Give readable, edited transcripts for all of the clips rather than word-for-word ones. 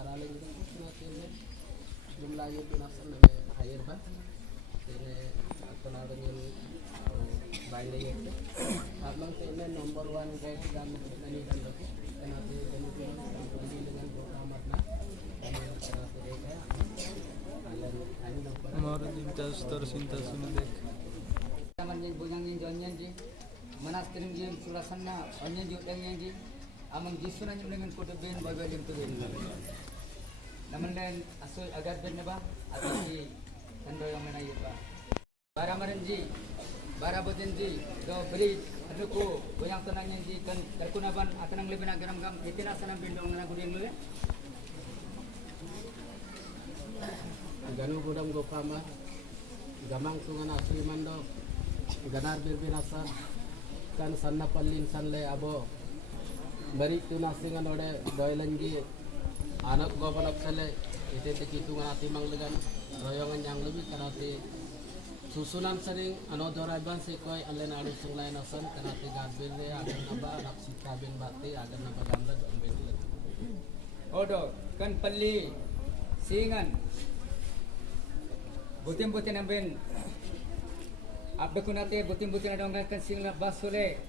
baralin gitu natin belum lagi pinasan na air ba ini tenaga yung binding itu abang ini number 1 guys dan nani dan lagi kenapa ini dengan program na हमारा दिन स्तर चिंता सुन देख teman yang bunyang yang jangan ji manas kirim ji sulasanna onyen ju dengan ji amang jisuna nyum dengan kode ben bagai yang tu ben namun dan asal agar ben ba ati kando yang mana itu ba bara maran ji bara boten ji do beri adu ko bunyang tenang ji kan terkunaban atanang lebena garam gam itina sanam bendong na gudeng le ganu gudam go pama gamang tungan asli mando ganar birbinasa kan sanna pallin sanle abo bari tuna singan ode doilangi anak go banak sale ite te kitungan ati manglegan royongan yang lebih karate susunan sering ano doraban se koi alen adu sunglai nasan karate gadbel re agan naba napsita ben bate agan naba gamla ben odo kan palli singan butin-butin amben abdekun ate butin-butin adong kan sing la basole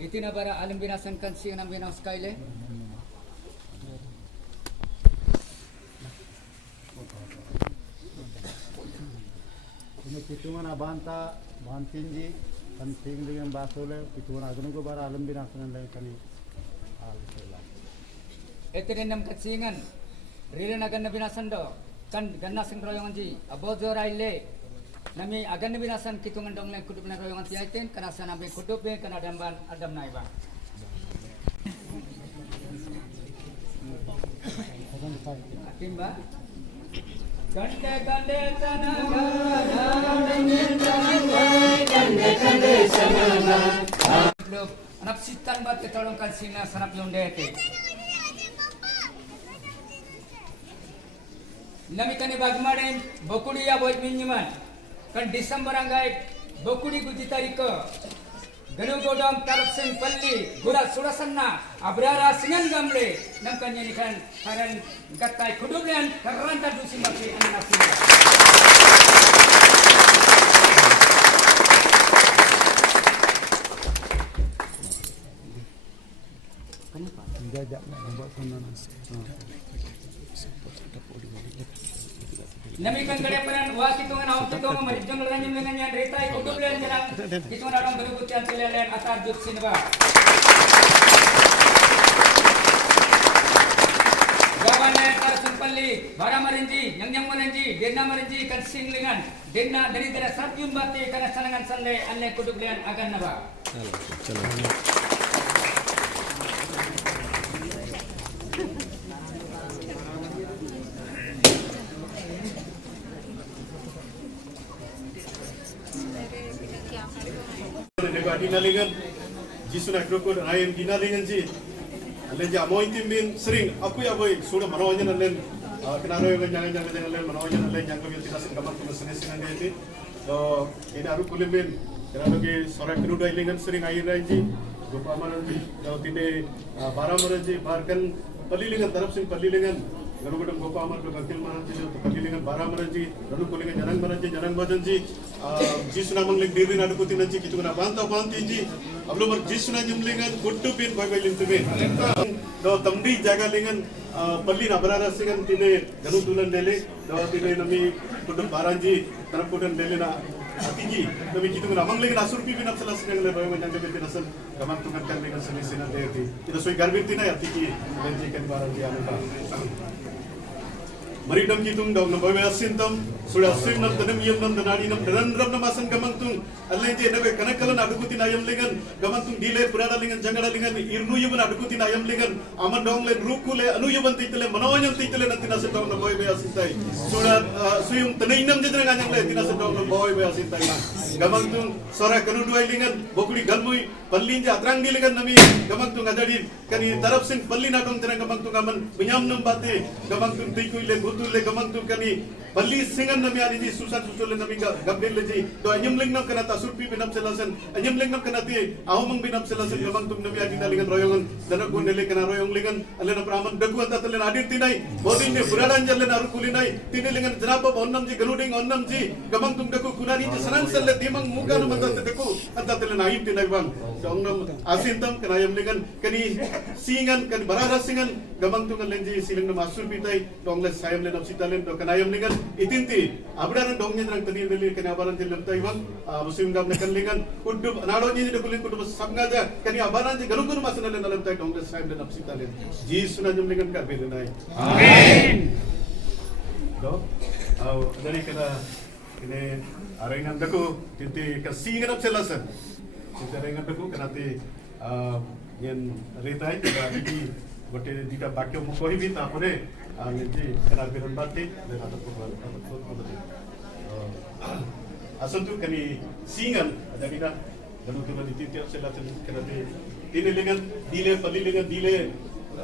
itina bara alam binasan kan sing nam binang skaile ini kitungan abanta bantinji kan sing dengan basole kitungan agnu ko bara alam binasan lai kani alhamdulillah etene nam katsingan rile nagan binasan do kan ganna sing royongan ji abojor aile nami agan binasan kitungan dong lai kudup na royongan ti aiten kana sana be kudup be kana damban adam nai ba timba gande gande tanaga dingin gande gande sanaga anak sitan bat tolong kan sina sanap yung dete nami kani bagmaren bokudi ya boy minyaman kan Desember anggai bokudi guji tariko ganu godam tarap sing palli gura surasanna abrara singan gamle nam kan yani kan karan gatai kudublen karanta dusin bakti anasi kenapa jajak buat sana nami kan gadepanan wa kitungan awak kitong marijong ranyum dengan yan retai kudublen jarang kitungan arang berubutian silelen atar juk sinba gawane karsun palli bara marenji yang marenji denna marenji kan singlingan denna dari dara satyum bate kana sanangan sanle anne kudublen agan naba चलो Dinalingan jisun akrokod ayam dinalingan ji alen ja moin timbin sering aku ya boy sudah manonya alen kenaro yang jangan alen manonya alen yang kami tidak sengkaman tu mesin dengan dia itu ini aru kulimin kenaro ke sore keruda ilingan sering air ji lupa mana ji kalau tidak barang mana ji bahkan pelilingan taraf sing pelilingan lalu kita gopa amar bergantil mana ji pelilingan barang mana ji lalu kulilingan jarang badan ji jisu namang leg diri nadu kutin nanti kita kena banta ji ablo mar jisu na jumlingan guddu pin bye lintu bin do tamdi jaga lingan palli na barara singan tine ganu tulan dele do tine nami guddu baranji tarap kudan dele na atiji nami kita kena amang leg asur pi bin apsala singan le bye manjang bin asal gaman tukan kan lingan sini de ti kita soi garbir tina atiji lenji kan baranji anuka mari dam kitung dong nambai asin tam sudah asin nam tanam yam nam danadi nam danan ram nam asan gamang tung allen je nabe kanakalan adukuti nayam lingan gamang tung dile purada lingan jangada lingan irnu yum adukuti nayam lingan aman dong le rukule anu yum titele manoyan titele nanti nasa dong nambai asin tai sudah suyum tanai nam jedra nganyang le tinasa dong nambai asin tai gamang tung sora kanu duai lingan bokuri galmui pallin ja atrang dilingan nami gamang tung adadin kani tarap sing pallin adong terang gamang tung aman menyam nam bate gamang tung tikui le gutul le gamang tung kani Bali singan nami ani ji susah susul nami gabdel ji do anyam lingnam kana ta surpi binam selasan anyam lingnam kana ti ahomang binam selasan gamang tum nami adi dalingan royongan dana gundele kana royong lingan alena praman dagu anta talen adir tinai bodin ne buradan jalle naru kulinai tinilingan janaba onnam ji galuding onnam ji gamang tum dagu kunani ji sanan selle timang muga no mata dagu anta talen aim tinai bang dongnam asintam kana ayam lingan kani singan kan barara singan gamang tum lenji silingnam asurpi tai dongle sayam lenam sitalen do kana ayam lingan itinti abdaran dongnya drang tadi beli kena abaran jelam taiwan muslim gam lekan lingan kudub nadonya di kulin kudub sabngaja kani abaran je galukun masana dalam tai dongles sayam dan apsitalen ji sunajum lingan ka berenai amin do au dari kena ini arengan daku tinti kasingan apselasan tinti arengan daku kena ti yen retai ka di gote dita bakyo mo kohibi tapore Anji kena biran batik dan ada perubahan. Asal tu kani singan ada kita lalu kita di tiap selatan kena di ini lingan dile pali lingan dile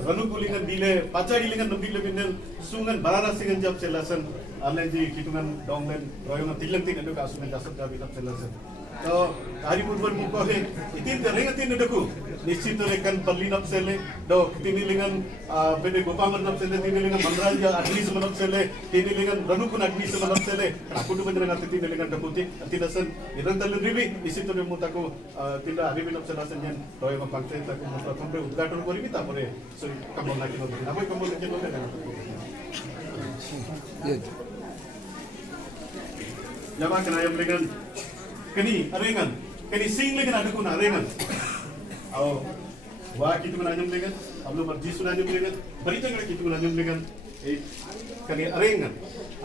ranu kulingan dile pacari lingan dile binen sungan barara singan jab selatan anji kitungan donglen royongan tilang ting ada kasungan jasad jab kita selatan. तो hari purban muka he itin tereng tin deku निश्चित rekan perlinap sele do tinilingan bede gopaman nap sele tinilingan mandraja atlis manap sele tinilingan ranukun atlis manap sele aku tu bener ngat tinilingan deputi tinasan irantal ribi niश्चित re mutaku tinda hari binap selasan yan roy mapangte taku prathom re udghatan koribi tapore so kamol lagi no amoi kamol lagi no kana jama kana yam lengan kani arengan kani sing lengan ada kuna arengan au wa kitu kana nyam lengan ablu marji suna nyam lengan bari tangre kitu kana nyam lengan kani arengan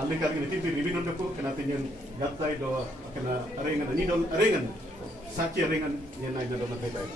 alle kali ni tipi ribi non ko kana tinyan gattai do kana arengan ni don arengan saki arengan yen ai do matai bai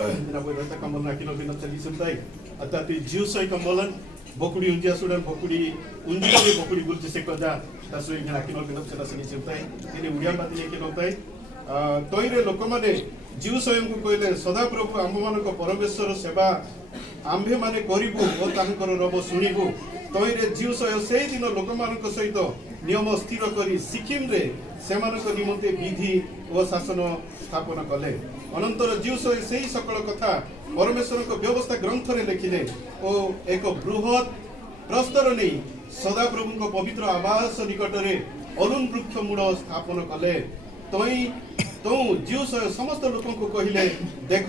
Kenapa rata kamar nak kilo binat cari sebentar? Atau jiusai kamalan, bokudi unja sudan bokudi unji ke bokudi gulci sekoja, tasui nak kilo binat cari sebentar. Ini ujian batinya kilo tay. Toire lokomane jiusai yang kukoile soda prabhu amman ko parameshwar seba आम्भे माने करिबु ओ तांकर रब सुनिबु तइरे जीव सय सेई दिन लोकमानक सहित नियम स्थिर करी सिक्किम रे सेमानक निमंते विधि ओ शासन स्थापन कले अनंतर जीव सय सेई सकल कथा परमेश्वरक व्यवस्था ग्रंथ रे लिखिले ओ एक बृहत प्रस्तर नै सदा प्रभुको पवित्र आवास निकट रे अरुण वृक्ष मूल स्थापन कले तो जीव समस्त लोक को कहले देख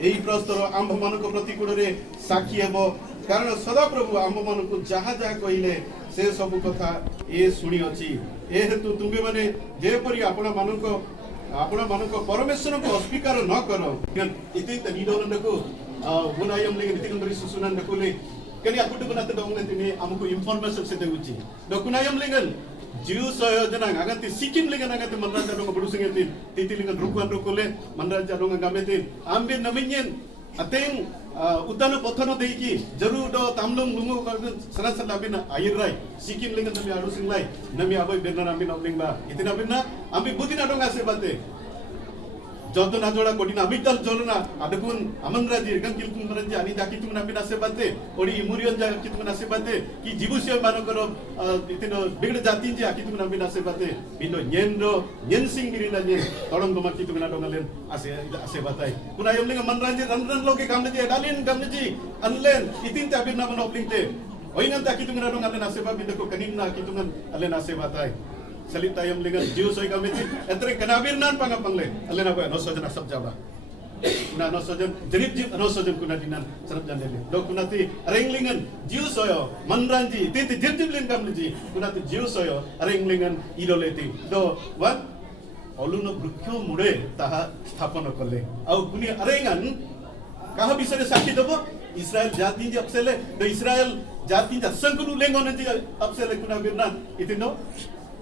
यही प्रस्तर आंभ मान प्रतिकूल रे साक्षी हेब कारण सदा प्रभु आंभ मान को जहा जहा कहले से सब कथा ए सुनी अछि ए हेतु तुमे माने जेपरि आपना मानक परमेश्वर को अस्वीकार न करो इति त निडोन को गुनायम ले नितिन बरि सुसुनन कोले कनी आकुट बनाते दोंगले तिने हमको इंफॉर्मेशन से देउची दोकुनायम लेगन जीव जना आगंती Sikkim legend आगंती मनराजा Dong बडुसिंगे तितिलिंग रुकुan रुकुले मनराजा Dong गामेते Ambe नमिन्यन अतें उद्दान पथन देकी जरूर दो तामलुंग लुंगु सरा सला बिना आयराय सिक्किम लेगन नमी आडुसिंगलाय नमी आबै बेनर आम्बे नबलिंगबा इतिना बिना आम्बे बुदिना डोंग आसे बाते जतो नाजोड़ा कोडिना अमितल जोलना अदकुन अमनराजी गं किलकुन मरंजी अनि जाकी तुम ना बिना से बाते ओडी मुरियन जा की तुम ना से बाते की जीवुस्य मानकर इतिनो बिगड़ जाती जे आकी तुम ना बिना से बाते बिनो न्येंदो न्येनसिंग गिरिना जे तोडंग गमा की तुम ना डोंगलेन आसे बाताई कुना यमलिंग मनराजी रन लोके कामने जे डालिन कामने जी अनलेन इतिन ता बिना मन ओपलिंगते ओइनन ता की तुम ना डोंगलेन आसे बा बिनो को कनिना की तुम अलेन आसे बाताई Salita yang lengan jiu soi kami ti, entre kenabir nan pangapangle, alena apa? Nosojan asap jaba, kuna nosojan jerip jip nosojan kuna dinan serap jandeli. Dok kuna ti renglingan jiu soyo, manranji, ti jerip jip len kami ti, kuna ti jiu soyo, renglingan idoleti. Do what? Oluno brukyo mude taha sthapan kole. Au kuni rengan, kaha bisa sakit apa? Israel jati je apsele, do Israel jati je sangkunu lengon je apsele kuna birnan, itu no?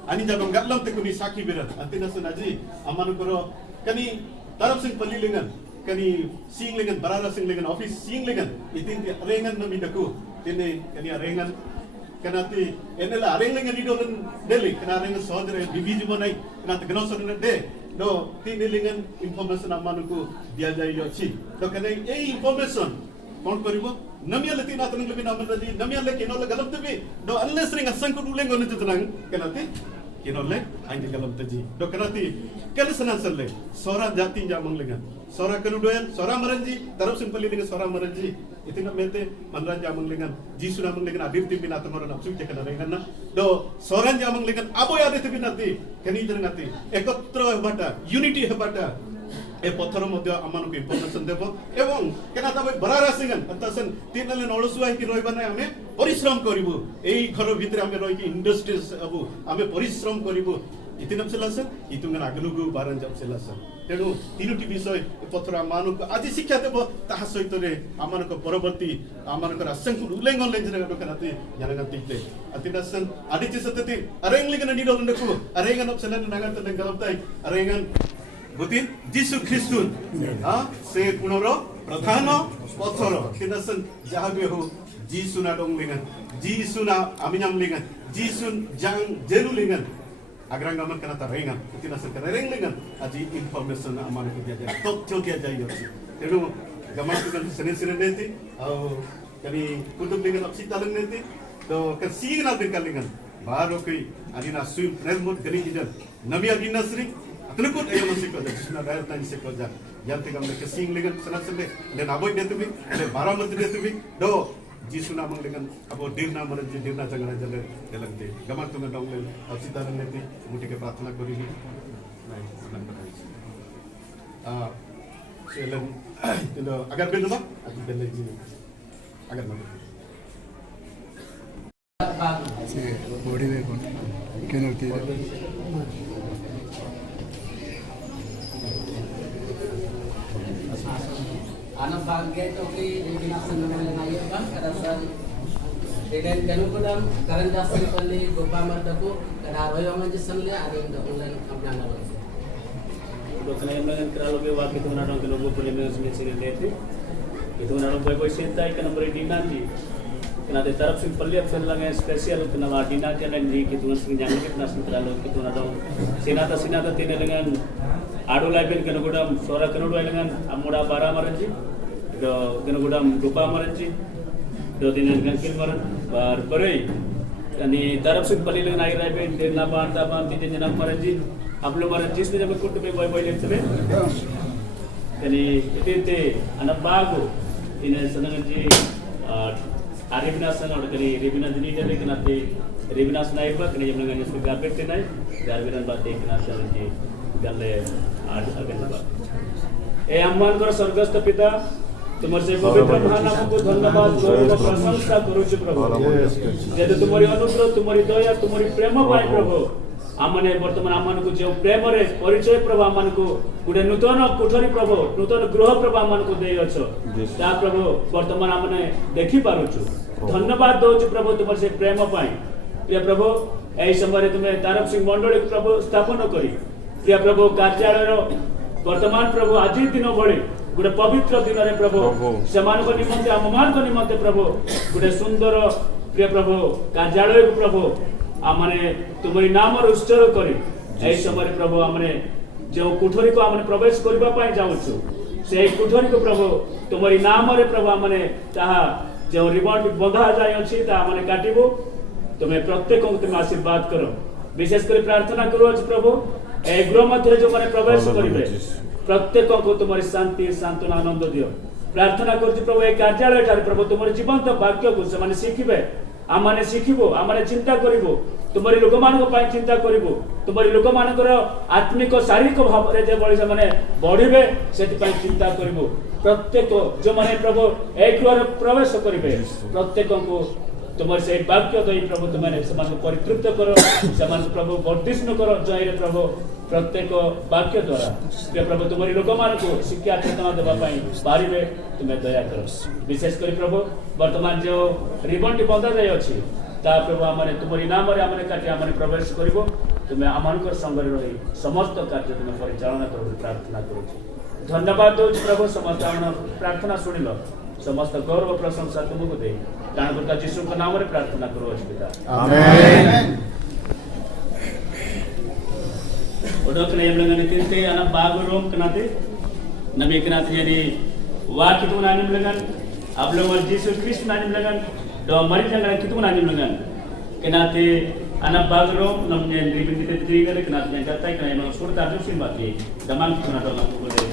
Ani jadong gatlam te kuni saki biran antina sunaji amanu koro kani tarap sing palilingan kani sing lengan barara sing lengan office sing lengan itin ti arengan na midaku tini kani arengan kanati enela areng lengan idon deli kana arengan sodre bibiji bonai kanati gnoson de do tini lengan information amanuku dia jai yochi do kani ei information kon koribo namia leti na tanung lebi naman radi namia le kinola galam tebi do unless ring asang ku duleng on tutanang kanati kinolle anjing galam teji do kanati kali sanan salle sora jati jamang lengan sora kenudoyan sora maranji tarap simpali dengan sora maranji itina mente manran jamang lengan jisu namang lengan adir timbi na tamara napsu je kana lengan na do sora jamang lengan abo ya de timbi nati kani jengati ekotro hebata unity hebata ए पत्थर मध्य आमानुको information देबो एवं केना तबे बरारा सिंगन अतसन तिनले नळसुआ कि रहिबा नै हमें परिश्रम करिबो एई घर भितर हमें रहि कि इंडस्ट्रीज अबु हमें परिश्रम करिबो इतिनम सेलास इतुंगन आगलुगु बारन जब सेलास तेनु तीनोटी विषय पत्थर आमानुको आदि शिक्षा देबो ताहा सहितरे आमानुको परवर्ती आमानुको रासंकु उलेंगन लेंजन गडकनाति यानगतिते अतिनसन आदिति सतति अरेंगलिगन निडोलनकु अरेंगन अपसेलन नगत नगलताई अरेंगन Butin Jisu Kristun, se punoro pradhana pothoro tinasan jahabe ho Jisu na dong lingan Jisu na aminyam lingan Jisu jang jeru lingan agrangaman kana tarengan tinasan kana reng lingan aji information amana ko dia top chok dia jai yosi tenu gaman ko kan sene neti au kani kutub lingan apsita lang neti do kan signa din kalingan baro koi alina swim premot gani idan namia dinasri Telukut ayo masih kerja, sudah dah tanya sekerja. Yang tinggal mereka sing lengan senang senang, le naboy dia tu bi, le barang mesti dia tu bi. Do, jisu nama lengan, abo dirna mana dirna jangan aja le dalam dia. Gambar tu ngadong le, absita le nanti, mesti ke pratana kori ni. Naik, senang berani. Selain itu, agar benda apa? Aku benda ini, agar mana? body weapon can anak bangke itu ki dibinasan dengan ayo bang kadasan dengan ganukudam karan jasan pali gopamar daku kada royongan jisanle ada yang online abnang lalu dokter yang dengan kalau be waktu itu narong kalau go boleh mesej sini dete itu narong boy sentai kana beri dinanti kana de taraf sin pali option lang spesial kana wa dinanti dan di kitu nang jangan kita nas kalau kitu narong sinata tine dengan adu label kana godam sora kana do dengan amuda bara maranji do kana godam dupa maranji do tine dengan kil maran bar berai ani taraf sin pali dengan air label de na banta bam tine janam maranji आपलो मारे जिस ने जब कुट पे boy लेते थे कनी इते अनब बागो इने सनगन जी आरिबिना सन और कनी रिबिना जनी दे कनाते रिबिना सनाई बा कनी जब नगन से गापेट ते नाही गारबिना बाते कना सन जी गले आड अगन बा ए अम्मान कर स्वर्गस्थ पिता तुम्हारे से पवित्र महानाम को धन्यवाद गौरव प्रशंसा करू छी प्रभु जे तुम्हारी अनुग्रह तुम्हारी दया तुम्हारी प्रेम पाए प्रभु आमने वर्तमान आमन को जो प्रेम रे परिचय प्रभु आमन को गुडे नूतन कोठरी प्रभु नूतन गृह प्रभु आमन को देय अछो ता प्रभु वर्तमान आमने देखि पारु छु धन्यवाद दउ छु प्रभु तुमर से प्रेम पाई प्रिय प्रभु एई समय तुमे तारक सिंह मंडली प्रभु स्थापन करी प्रिय प्रभु कार्यालय वर्तमान प्रभु आज दिन बळे गुडे पवित्र दिन रे प्रभु समान को निमंते आमान को निमंते प्रभु गुडे सुंदर प्रिय प्रभु कार्यालय को प्रभु आमने तुम्हारी नाम उत्सर्ग करी ए समय प्रभु आमने जो कोठरी को आमने प्रवेश करबा पाई जाउछु से कोठरी को प्रभु तुम्हारी नाम रे प्रभु आमने ताहा जो रिबॉन्ड बंधा जाय अछि ता आमने काटिबो तुम्हें प्रत्येक को तुम आशीर्वाद करो विशेष कर प्रार्थना करो प्रभु ए गृह मध्य जो माने प्रवेश करिवे प्रत्येक को तुम्हारी शांति सांत्वना आनंद दियो प्रार्थना करछि प्रभु ए कार्यालय ठार प्रभु तुम्हारी जीवंत वाक्य को से माने सिखिबे आमाने शिखिबो आमाने चिंता करिबो तुम्हारी लोक मान को चिंता करिबो तुम्हारी लोक मानकर आत्मिक शारीरिक भाव रे जे बळी से माने बढ़िबे सेति पय चिंता करिबो प्रत्येक जो माने प्रभु एक बार प्रवेश करिबे प्रत्येक को तुम्हारे से वाक्य दई प्रभु तुम्हारे समान परितृप्त करो समान प्रभु वर्धिष्णु करो जय रे प्रभु प्रत्येक वाक्य द्वारा प्रिय प्रभु तुम्हारी लोक मान को शिक्षा चेतना देबा पई पारिबे तुम्हें दया करो विशेष कर प्रभु वर्तमान जो रिबन बंधा जाय अछि ता प्रभु आमने तुम्हारी नाम रे आमने काटी आमने प्रवेश करिवो तुम्हें आमानकर संग रे रही समस्त कार्य तुम्हें परिचालना करो प्रार्थना करू धन्यवाद दौच प्रभु समस्त आम प्रार्थना शुणिल समस्त गौरव प्रशंसा तुमको दे कारण प्रकार जीशु के नाम रे प्रार्थना करो पिता आमेन उदक ने यमलंगन तिनते अना बागरोम कनाते नबी कनाते jadi wa kitu nanim lengan ablo mal जीशु क्रिस्ट नानिम lengan do mari jangan kitu nanim lengan kenate anak bagro namnya ribin kita tiga le kenate yang kata kena emang suruh tajuk sih mati daman kitu nado nak boleh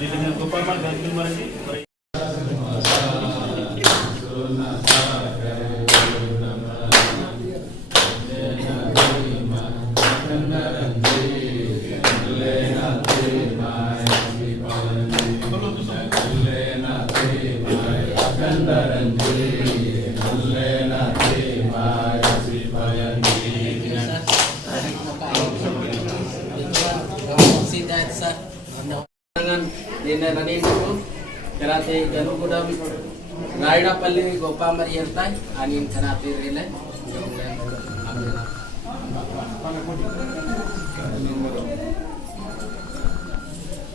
dengan kepaman dan kemarin Dina nani itu karate janu gudam Raida Palli Gopamari Ertai anin karate rele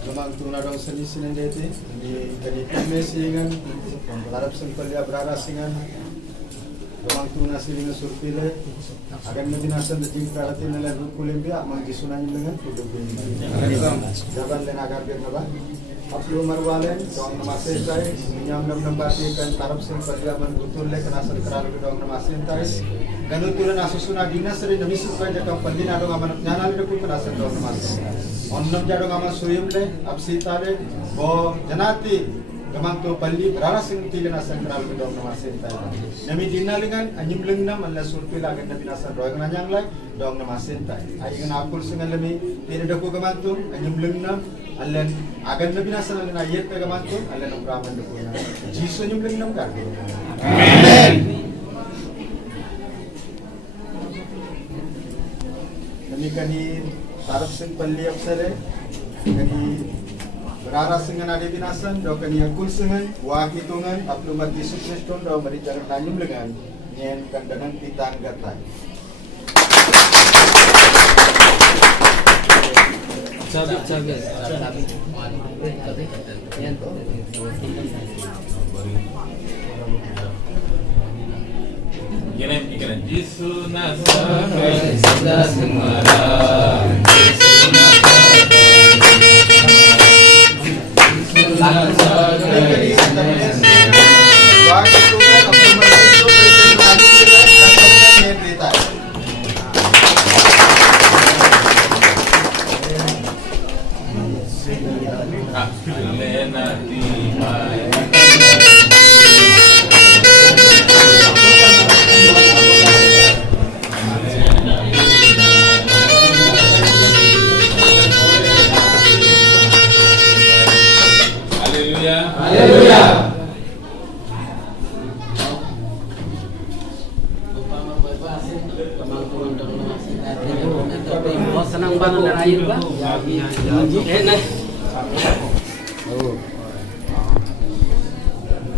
Gamang tuna dong seni sinendete di kali kame singan larap sempelya berara singan gamang tuna singan surpile agan medinasan de jing karate nela rukulembi amang disunani dengan hidup ini jaban len agar biar naba aplu marwalen dong namase tai nyam nam nambati kan tarap sempelya man butul le kenasan keral dong namase tai ganu turan asusuna dinas re nami sukan jakam pandina dong aman nyanal de ku kenasan dong namase onnam jadong ama suyum le absita le bo janati gamang to palli rara sing tigan asan keral dong namase tai nami dinalingan anyim lengnam alla surpi lagan nabi nasan roy nanyang lai dong namase tai ayin akul singan lemi tire de ku gamang to anyim lengnam allen agan nabi nasan allen ayet te gamang to allen brahman de ku na jisu anyim lengnam ka amen nami kani tarap sing palli apsare kani rara singan ade binasan do kani akul singan wa hitungan aplu mat Yesus Kristus do mari jangan tanyum lengan nyen kandangan pitang gatai cabe Jangan pikiran Yesus Nazareth sudah semara. Senang banget dan air ba? Enak.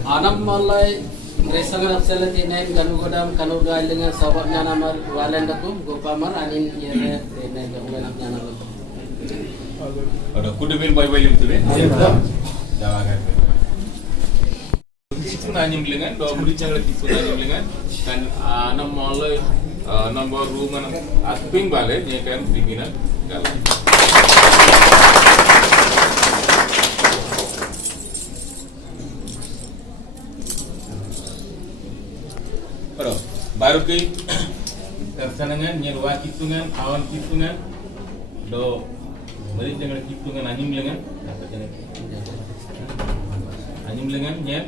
Anam mulai resangan absalat ini ganu godam kanu doa dengan sahabatnya nama walen daku gopamar anin yene ini ganu nama daku. Ada kuda bil boy lim tu be. Jawa kan. Itu nanyum lengan, dua budi canglet itu nanyum lengan, kan anam mulai nomor rumah asping balik ni kan pimpinan kalau baru ke tersanangan nyerwa kitungan awan kitungan do mari jangan kitungan anyim lengan anyim lengan nyer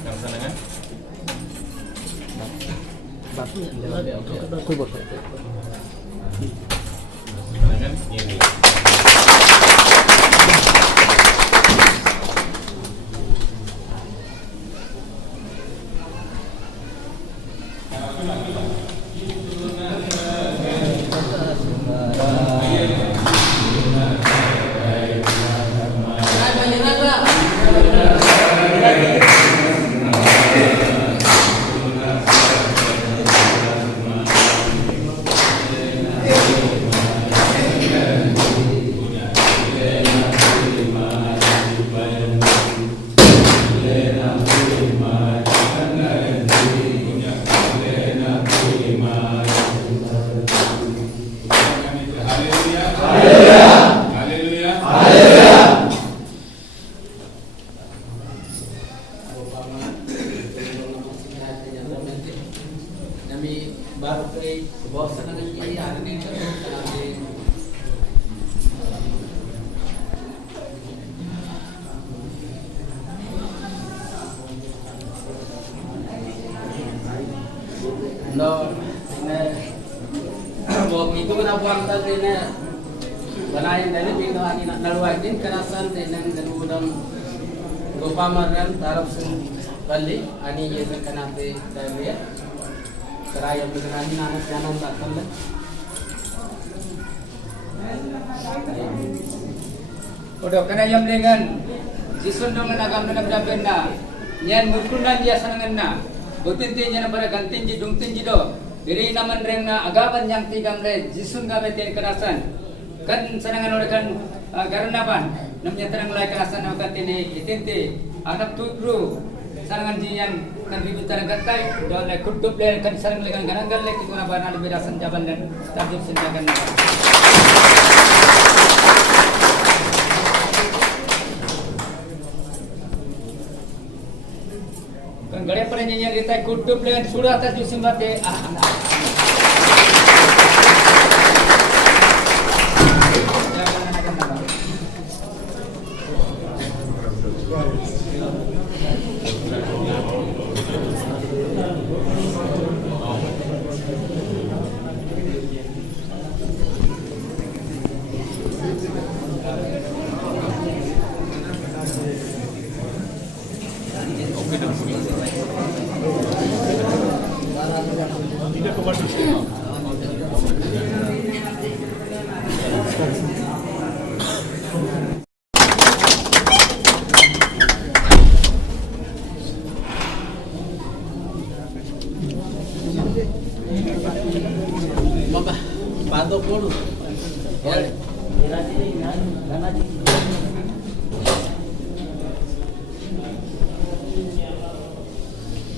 tersanangan Jangan ini. itu kena buang tadi ni banain dari pintu ani nak naluakin kerasan dengan udang gopamaran taraf kali ani ye kena te dari keraya dengan anak jangan tak kena Udah kena yang dengan jisun dong agam na benda nyan murkunan dia sananganna butinti nya para gantinji dungtinji do diri naman reng na agaban yang tigam le jisun ga beten kerasan kan sanangan kan garanaban namnya terang lai kerasan ka tini itinti anak tutru sanangan jian kan ribut tarang katai do le kutup le kan sarang legan ganangal le kituna bana le berasan jaban dan tajib sindakan गड़े पर रहता है कुट्टू plate सुड़ा था जो सिंबाते Tidak kepada Mama, pado polo.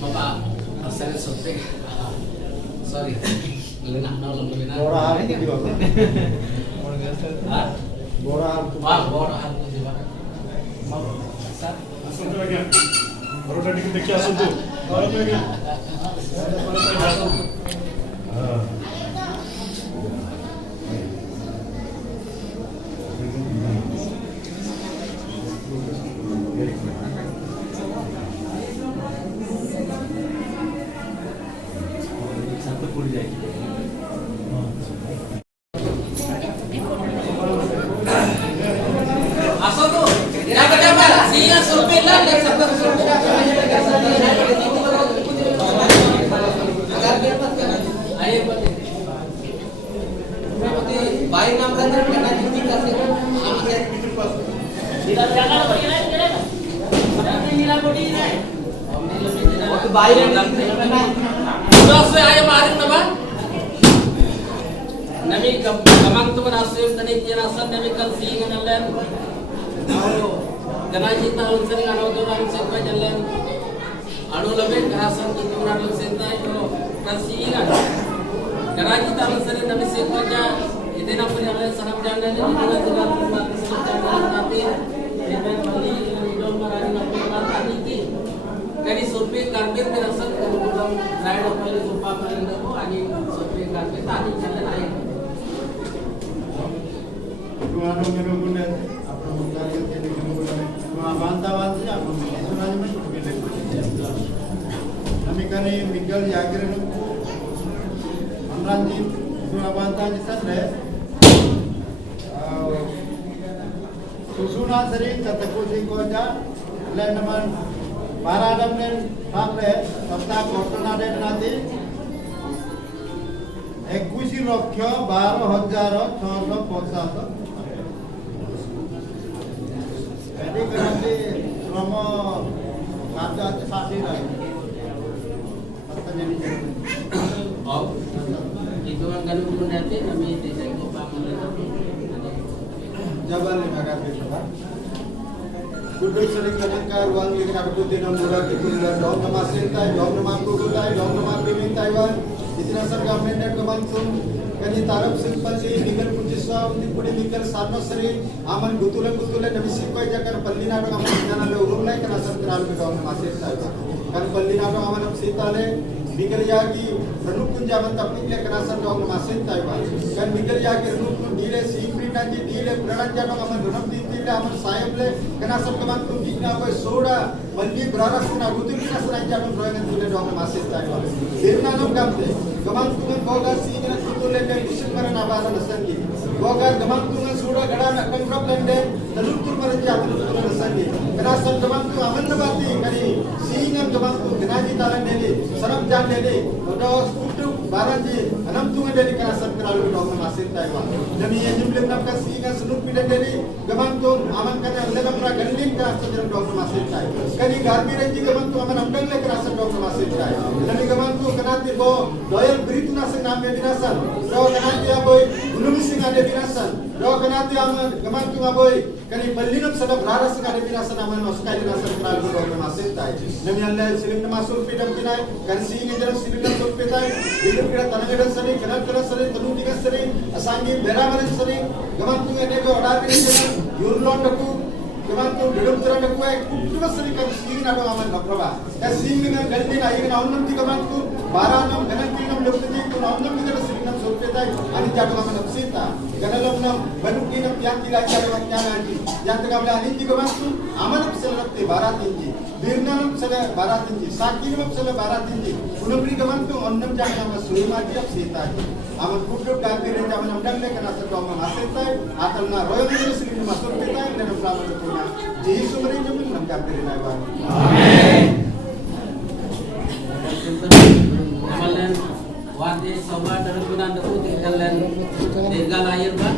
Mama, asal sote. Sorry, lenak nolong lenak. Bora itu di bawah. Ah, Bora bora aku di mana? Mau, sat. asal tu lagi. Baru tadi kita kira asal tu. Baru lagi. Asal tu, dapat dapat. Siya surveillance dan satu agar dapat air pati. Pati bayi nam kan kena kita sekarang sama saya. Tidak jangan apa ini ini. Ada nila bodi ini. Waktu bayi nam kena. Sudah saya ayam arin apa? Nami kamang tu kan asyik tadi kirasan nami kan singan alen. Kanaji tahun sering anu orang sekolah jalan anu lebih kerasan itu anu sentai itu nasiingan kanaji tahun sering tapi sekolahnya itu nak punya jalan sangat jalan itu juga tidak tempat jalan tapi dengan beli dom marani nak punya tadi ki kani survei karbit kerasan kemudian lain apa lagi jumpa kali itu ani survei karbit tadi jalan air Dua orang yang guna apa menggali jadi guna bantah-bantah apa sebenarnya macam begini. Kami kan ini Miguel Yakin Amranji dua bantah di sana. Susunan sering kataku singkoja lendeman paradam nen sampai sabta kortona deh nanti 21,12,650 jadi nanti selama ada sasi lagi katanya ini oh itu kan kalau pun nanti kami tidak lupa jaban lima kali sudah kudu sering kadang ruang lihat ada putih nomor kita dong nama sentai dong nama kukulai dong nama pimintai wan इतना sir government को monsoon कनी तारब simple से निकल पुजिसवा उन्दी पुडी निकल सानो सरी आमन गुतुले नबी सिक्कोय जकर पल्लीनाडो आमन जनाले उरुमलाई कना सर कराल में गाउन मासे साहब kan पल्लीनाडो आमन सीताले निकल यागी रनु कुंजामन तपनिकले कना सर गाउन मासे ताइबा kan निकल Yagi रनु delay सीप्रीटांजी delay प्रणांजानो Aman रनम दीती kita aman sayap le kena sab kaman tu dikna boy soda malli brara suna gutu kina suna jadon royan tu le dong masis tai wa dirna nom gamte kaman tu ngan boga singina tu le le disin marana bala nasangi boga kaman tu ngan soda gada na kan prop lende dalur tur maran jatu tu nasangi kena sab kaman tu aman na bati kani singan kaman tu kena ji talan deni sarap jan deni odo kutu baranji anam tu ngan deni kena sab keralu dong masis tai wa demi jumlim nam ka singa sunuk pidan deni kaman tu aman kana legam ra gandin ka sajaram dong masis tai kani garbi renji kaman tu aman amdang le kena sab dong masis tai demi kaman tu kena ti bo doyal brituna se nam me binasan do kena ti aboy gunung singa de binasan do kena ti aman kaman tu aboy kani ballinam sadap rara singa de binasan aman maskai binasan keralu dong masis tai demi Allah silim masuk pidam kinai kan singa jaram silim masuk pitai bilu kira tanagadan sani kena kera sani tanu tiga sani asangi beramaran sani kaman tu ngene ko order binasan yurlon daku kaman tu belum terang daku ek kutu sani kan singa do aman bakraba ka singa gandin ayina onnam ti kaman tu baranam ganan tinam lukti tu onnam ti singa masuk pitai ani jadu aman sita ganalam nam banukinam yang tidak jadu nyana anji yang tegam ani ti kaman tu aman selakti barat inji birnam sele barat inji sakinam sele barat inji unamri kaman tu onnam jadu aman suima jiap sita aman kutu ganti re jaman amdang le kana sa dong masita atal na royal ni singa masuk pitai dan selama tu Yesus meri jamin nam ganti re na ba amen Amalan wadi sobat dan gunan dapat tinggalan tinggal air ban